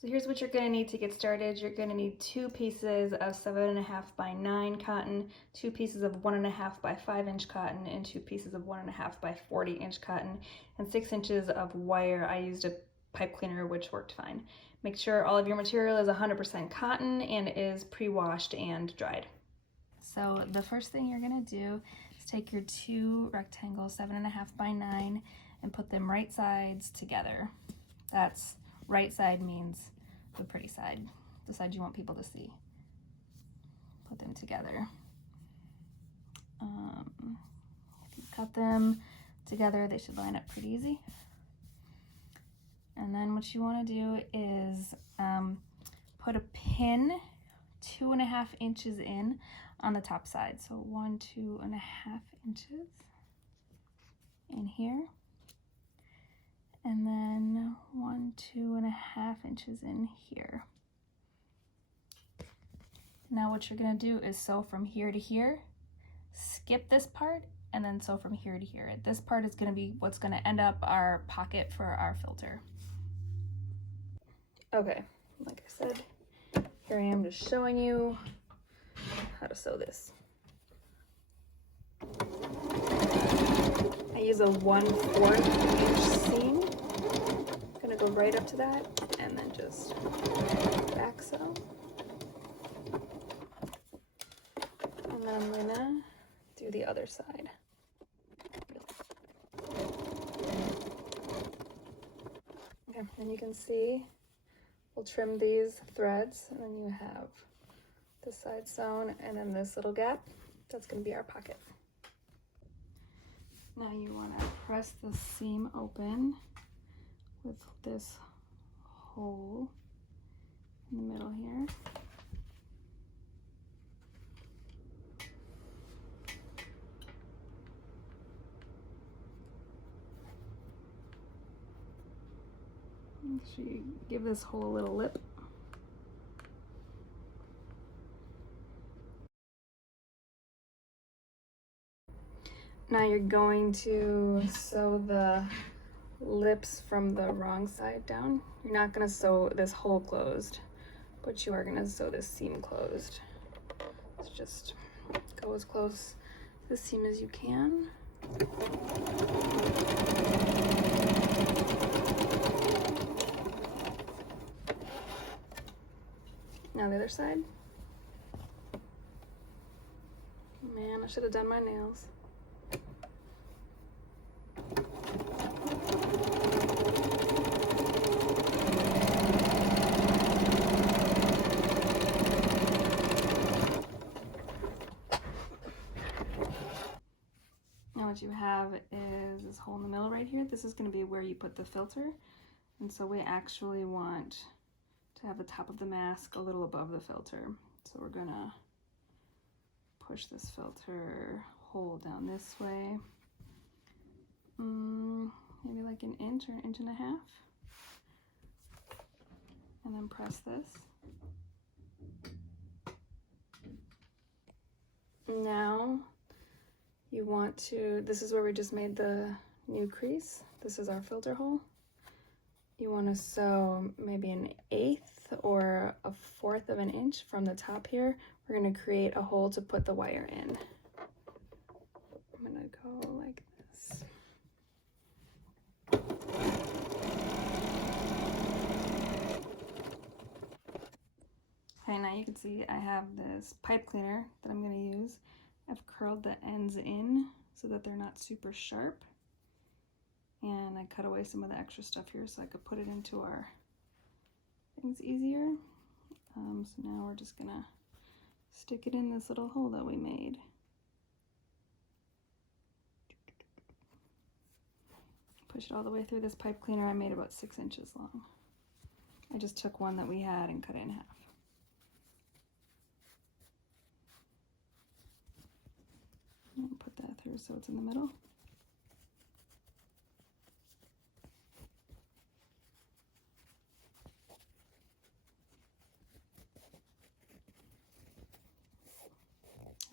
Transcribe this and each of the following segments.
So here's what you're going to need to get started. You're going to need 2 pieces of 7.5 by 9 cotton, 2 pieces of 1.5 by 5 inch cotton, and 2 pieces of 1.5 by 40 inch cotton, and 6 inches of wire. I used a pipe cleaner, which worked fine. Make sure all of your material is 100% cotton and is pre-washed and dried. So the first thing you're going to do is take your 2 rectangles, 7.5 by 9, and put them right sides together. That's right side means the pretty side, the side you want people to see. Put them together. If you cut them together, they should line up pretty easy. And then what you want to do is put a pin 2.5 inches in on the top side. So 1, 2.5 inches in here. And then 1, 2.5 inches in here. Now what you're gonna do is sew from here to here, skip this part, and then sew from here to here. This part is gonna be what's gonna end up our pocket for our filter. Okay, like I said, here I am just showing you how to sew this. I use a 1/4 inch seam. I'm gonna go right up to that and then just back sew. And then I'm gonna do the other side. Okay, and you can see we'll trim these threads, and then you have this side sewn, and then this little gap, that's gonna be our pocket. Now you want to press the seam open with this hole in the middle here. Make sure you give this hole a little lip. Now you're going to sew the lips from the wrong side down. You're not going to sew this hole closed, but you are going to sew this seam closed. So just go as close to the seam as you can. Now the other side. Man, I should have done my nails. Now what you have is this hole in the middle right here. This is going to be where you put the filter, and so we actually want to have the top of the mask a little above the filter. So we're gonna push this filter hole down this way, maybe like an inch or 1.5 inches, and then press this. Now you want to, this is where we just made the new crease. This is our filter hole. You want to sew maybe 1/8 or 1/4 of an inch from the top here. We're going to create a hole to put the wire in. I'm going to go like this. Okay, now you can see I have this pipe cleaner that I'm going to use. I've curled the ends in so that they're not super sharp. And I cut away some of the extra stuff here so I could put it into our things easier. So now we're just gonna stick it in this little hole that we made. Push it all the way through. This pipe cleaner I made about 6 inches long. I just took one that we had and cut it in half. And put that through so it's in the middle.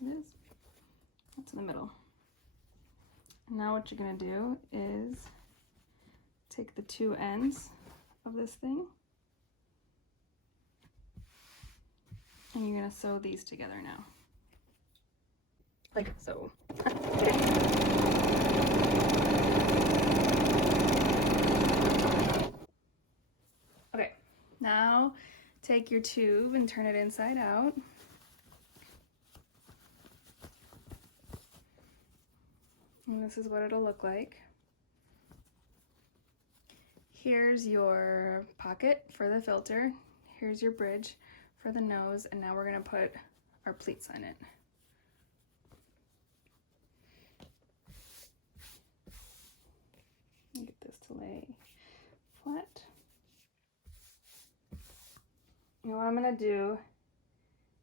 It is. That's in the middle. Now what you're going to do is take the 2 ends of this thing gonna sew these together now. Like so. Okay, now take your tube and turn it inside out. And this is what it'll look like. Here's your pocket for the filter. Here's your bridge for the nose, and now we're gonna put our pleats on it. Get this to lay flat. Now what I'm gonna do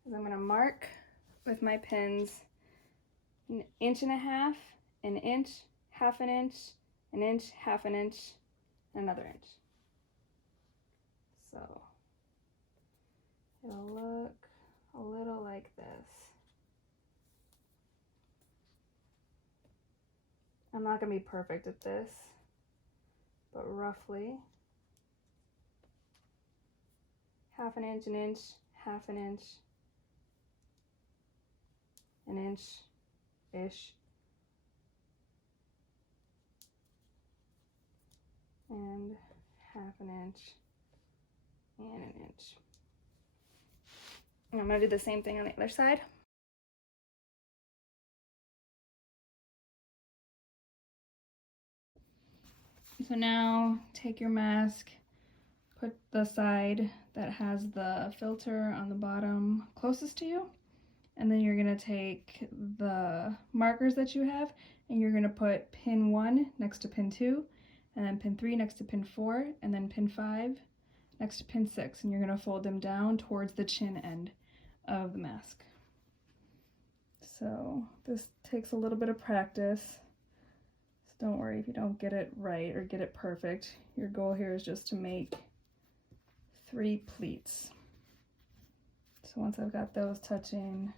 is I'm gonna mark with my pins 1.5 inches, an inch, 1/2 inch, an inch, 1/2 inch, and another inch. So it'll look a little like this. I'm not gonna be perfect at this, but roughly 1/2 inch, an inch, 1/2 inch, an inch-ish, and 1/2 inch, and an inch. And I'm gonna do the same thing on the other side. So now take your mask, put the side that has the filter on the bottom closest to you, and then you're gonna take the markers that you have and you're gonna put pin 1 next to pin 2, and then pin 3 next to pin 4, and then pin 5 next to pin 6, and you're gonna fold them down towards the chin end of the mask. So this takes a little bit of practice. So don't worry if you don't get it right or get it perfect. Your goal here is just to make 3 pleats. So once I've got those touching,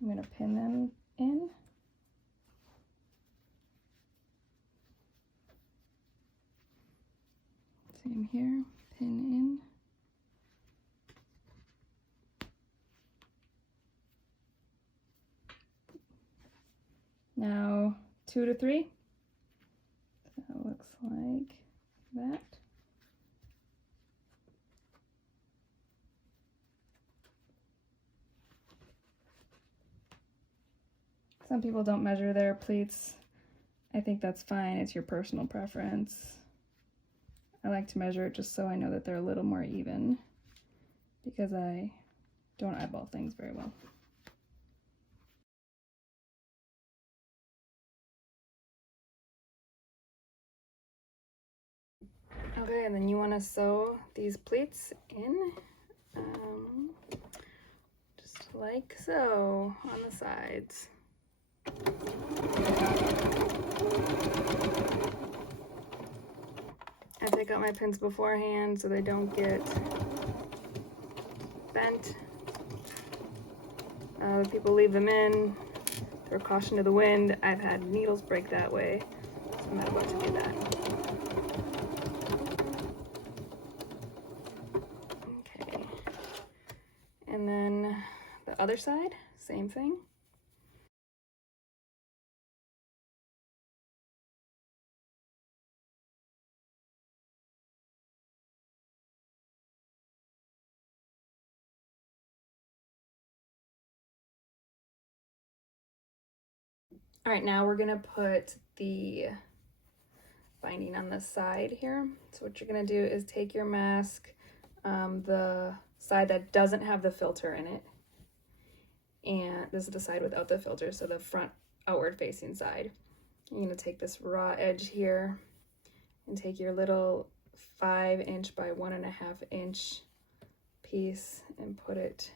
I'm going to pin them in. Same here, pin in. Now 2 to 3. So that looks like that. Some people don't measure their pleats. I think that's fine. It's your personal preference. I like to measure it just so I know that they're a little more even, because I don't eyeball things very well. Okay, and then you want to sew these pleats in, just like so, on the sides. I take out my pins beforehand so they don't get bent. People leave them in, throw caution to the wind. I've had needles break that way, so I'm not about to do that. Okay, and then the other side, same thing. All right, now we're gonna put the binding on the side here. So what you're gonna do is take your mask, the side that doesn't have the filter in it, and this is the side without the filter, so the front outward facing side. You're gonna take this raw edge here and take your little 5 inch by 1.5 inch piece and put it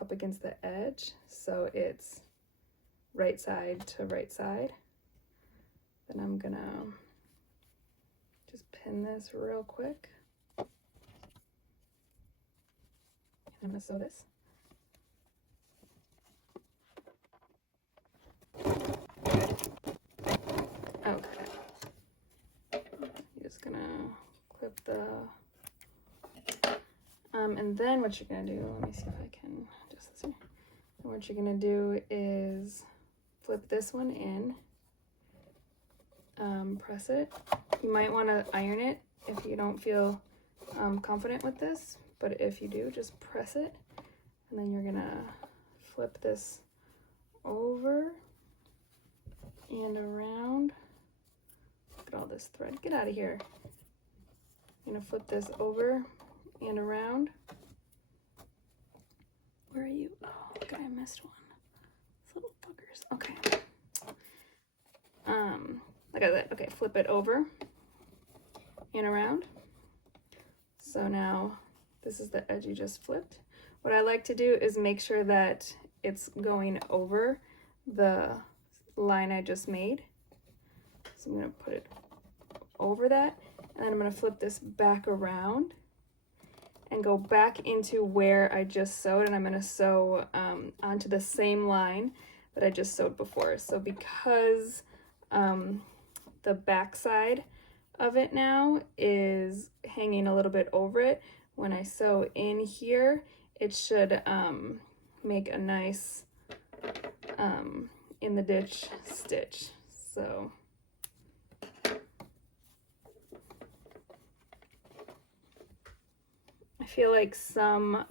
up against the edge so it's right side to right side. Then I'm gonna just pin this real quick. And I'm gonna sew this. Okay. I'm just gonna clip the And then what you're gonna do, let me see if I can adjust this here. And what you're gonna do is flip this one in, press it. You might wanna iron it if you don't feel confident with this, but if you do, just press it. And then you're gonna flip this over and around. Look at all this thread, get out of here. You're gonna flip this over and around. Where are you? Oh, look, I missed one. These little fuckers. Okay. Look at that. Okay, flip it over and around. So now this is the edge you just flipped. What I like to do is make sure that it's going over the line I just made. So I'm gonna put it over that, and then I'm gonna flip this back around and go back into where I just sewed, and I'm gonna sew onto the same line that I just sewed before. So because the back side of it now is hanging a little bit over it, when I sew in here, it should make a nice in the ditch stitch. So I feel like some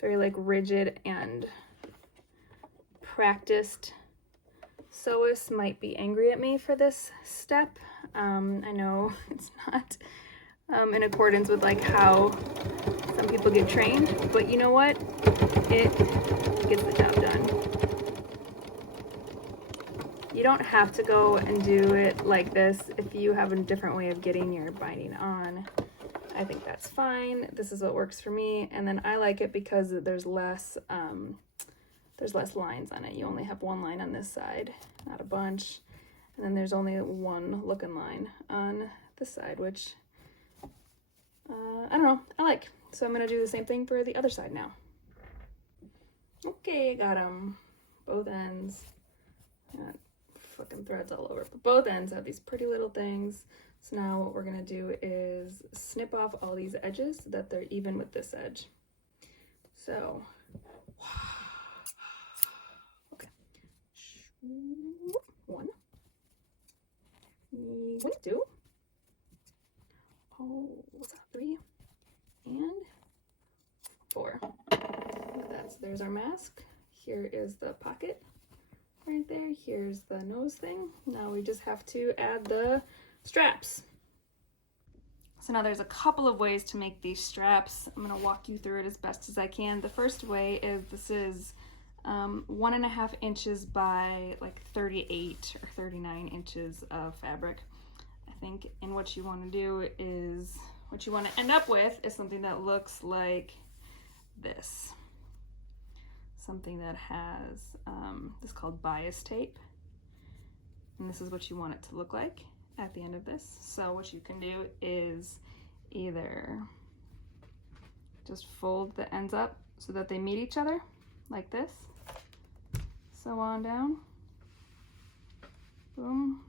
very like rigid and practiced sewists might be angry at me for this step. I know it's not in accordance with like how some people get trained, but you know what? It gets the job done. You don't have to go and do it like this if you have a different way of getting your binding on. I think that's fine. This is what works for me, and then I like it because there's less lines on it. You only have one line on this side, not a bunch, and then there's only one looking line on this side, which I don't know, I like. So I'm gonna do the same thing for the other side now. Okay, got them. Both ends. Got fucking threads all over, but both ends have these pretty little things. So now what we're gonna do is snip off all these edges so that they're even with this edge. So, okay. 1, 2. Oh, what's that? 3 and 4. There's our mask. Here is the pocket right there. Here's the nose thing. Now we just have to add the straps. So now there's a couple of ways to make these straps. I'm going to walk you through it as best as I can. The first way is this is 1.5 inches by like 38 or 39 inches of fabric, I think. And what you want to do is, what you want to end up with is something that looks like this. Something that has, this is called bias tape. And this is what you want it to look like at the end of this. So what you can do is either just fold the ends up so that they meet each other like this. Sew on down. Boom.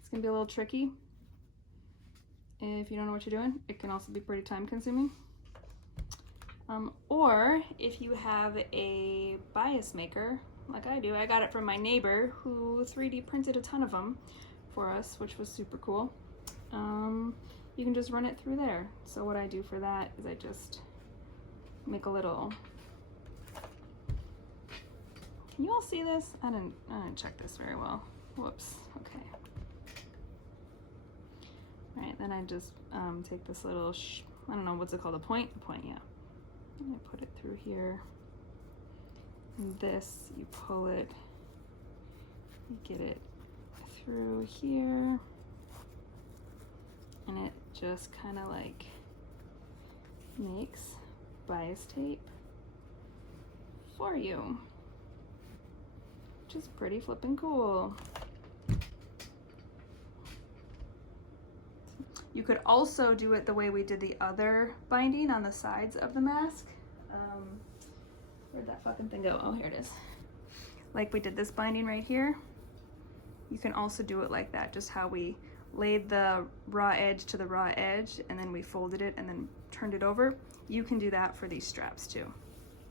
It's gonna be a little tricky if you don't know what you're doing. It can also be pretty time consuming. Or if you have a bias maker, like I do, I got it from my neighbor who 3D printed a ton of them for us, which was super cool. You can just run it through there. So what I do for that is I just make a little, can you all see this? I didn't check this very well. Whoops, okay. All right, then I just take this little, I don't know, what's it called, a point? A point, yeah. And I put it through here. And this, you pull it, you get it through here, and it just kind of like makes bias tape for you, which is pretty flippin' cool. You could also do it the way we did the other binding on the sides of the mask. Where'd that fucking thing go? Oh, here it is. Like we did this binding right here. You can also do it like that, just how we laid the raw edge to the raw edge and then we folded it and then turned it over. You can do that for these straps too,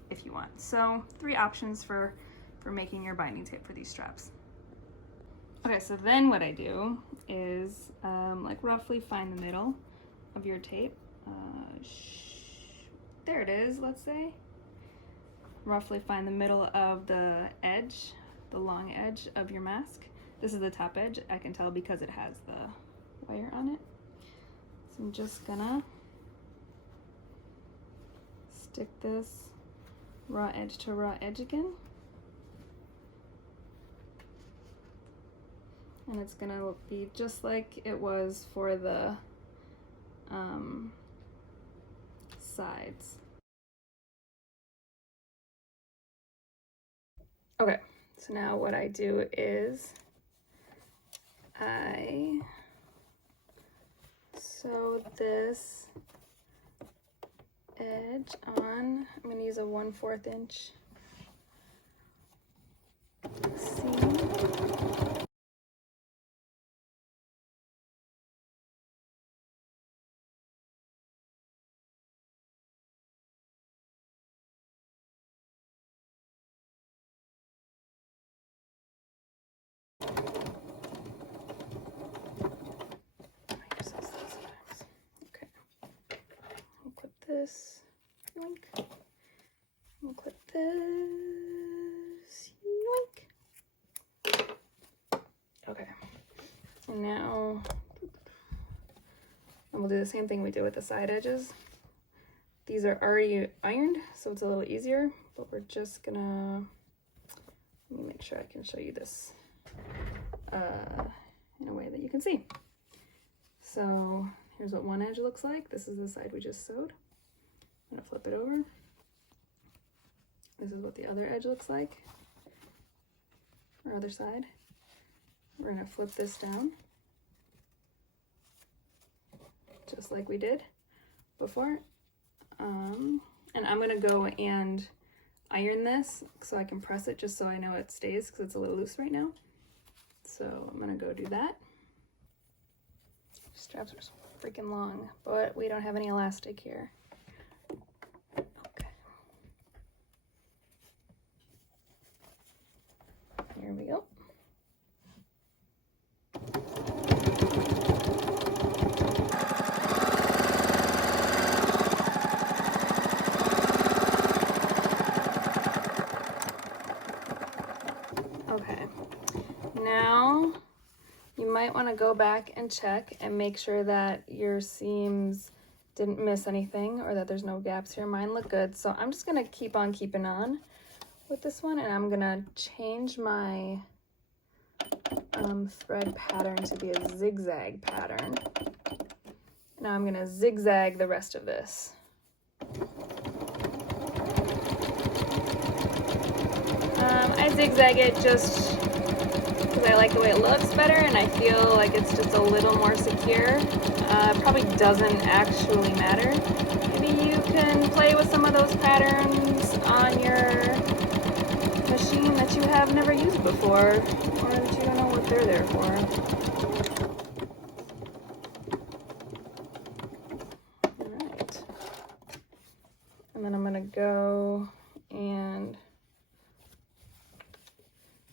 if you want. So 3 options for making your binding tape for these straps. Okay, so then what I do is like roughly find the middle of your tape. There it is, let's say. Roughly find the middle of the edge, the long edge of your mask. This is the top edge, I can tell because it has the wire on it. So I'm just gonna stick this raw edge to raw edge again. And it's gonna be just like it was for the sides. Okay, so now what I do is I sew this edge on. I'm going to use a 1/4 inch seam. This, yoink. We'll clip this, yoink. Okay, and now, and we'll do the same thing we did with the side edges. These are already ironed, so it's a little easier, but we're just gonna, let me make sure I can show you this in a way that you can see. So here's what one edge looks like. This is the side we just sewed. I'm gonna flip it over. This is what the other edge looks like, or other side. We're gonna flip this down, just like we did before. And I'm gonna go and iron this so I can press it just so I know it stays, because it's a little loose right now. So I'm gonna go do that. Straps are so freaking long, but we don't have any elastic here. Here we go. Okay, now you might want to go back and check and make sure that your seams didn't miss anything or that there's no gaps here. Mine look good, so I'm just going to keep on keeping on with this one, and I'm gonna change my thread pattern to be a zigzag pattern. Now I'm gonna zigzag the rest of this. I zigzag it just because I like the way it looks better, and I feel like it's just a little more secure. Probably doesn't actually matter. Maybe you can play with some of those patterns on your machine that you have never used before, or that you don't know what they're there for. Alright. And then I'm gonna go and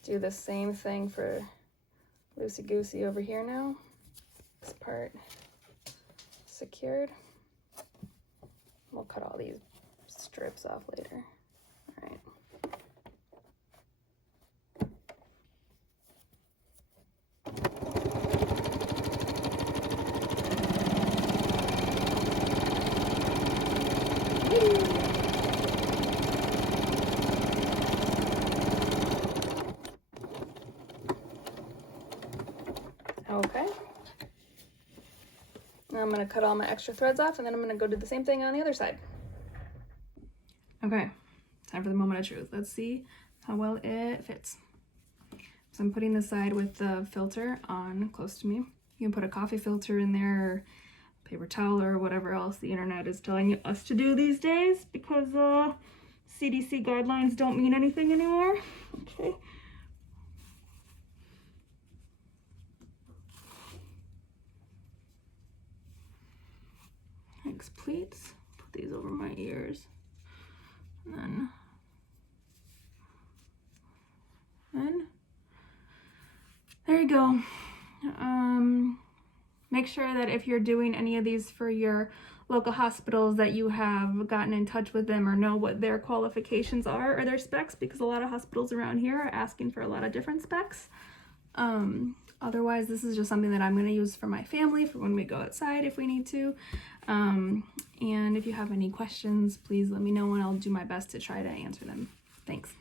do the same thing for loosey-goosey over here now. This part secured. We'll cut all these strips off later. Alright. Okay. Now I'm going to cut all my extra threads off, and then I'm going to go do the same thing on the other side. Okay, time for the moment of truth. Let's see how well it fits. So I'm putting the side with the filter on close to me. You can put a coffee filter in there, or paper towel, or whatever else the internet is telling us to do these days, because CDC guidelines don't mean anything anymore. Okay. 6 pleats. Put these over my ears. And then there you go. Make sure that if you're doing any of these for your local hospitals that you have gotten in touch with them or know what their qualifications are or their specs, because a lot of hospitals around here are asking for a lot of different specs. Otherwise, this is just something that I'm going to use for my family for when we go outside if we need to. And if you have any questions, please let me know and I'll do my best to try to answer them. Thanks.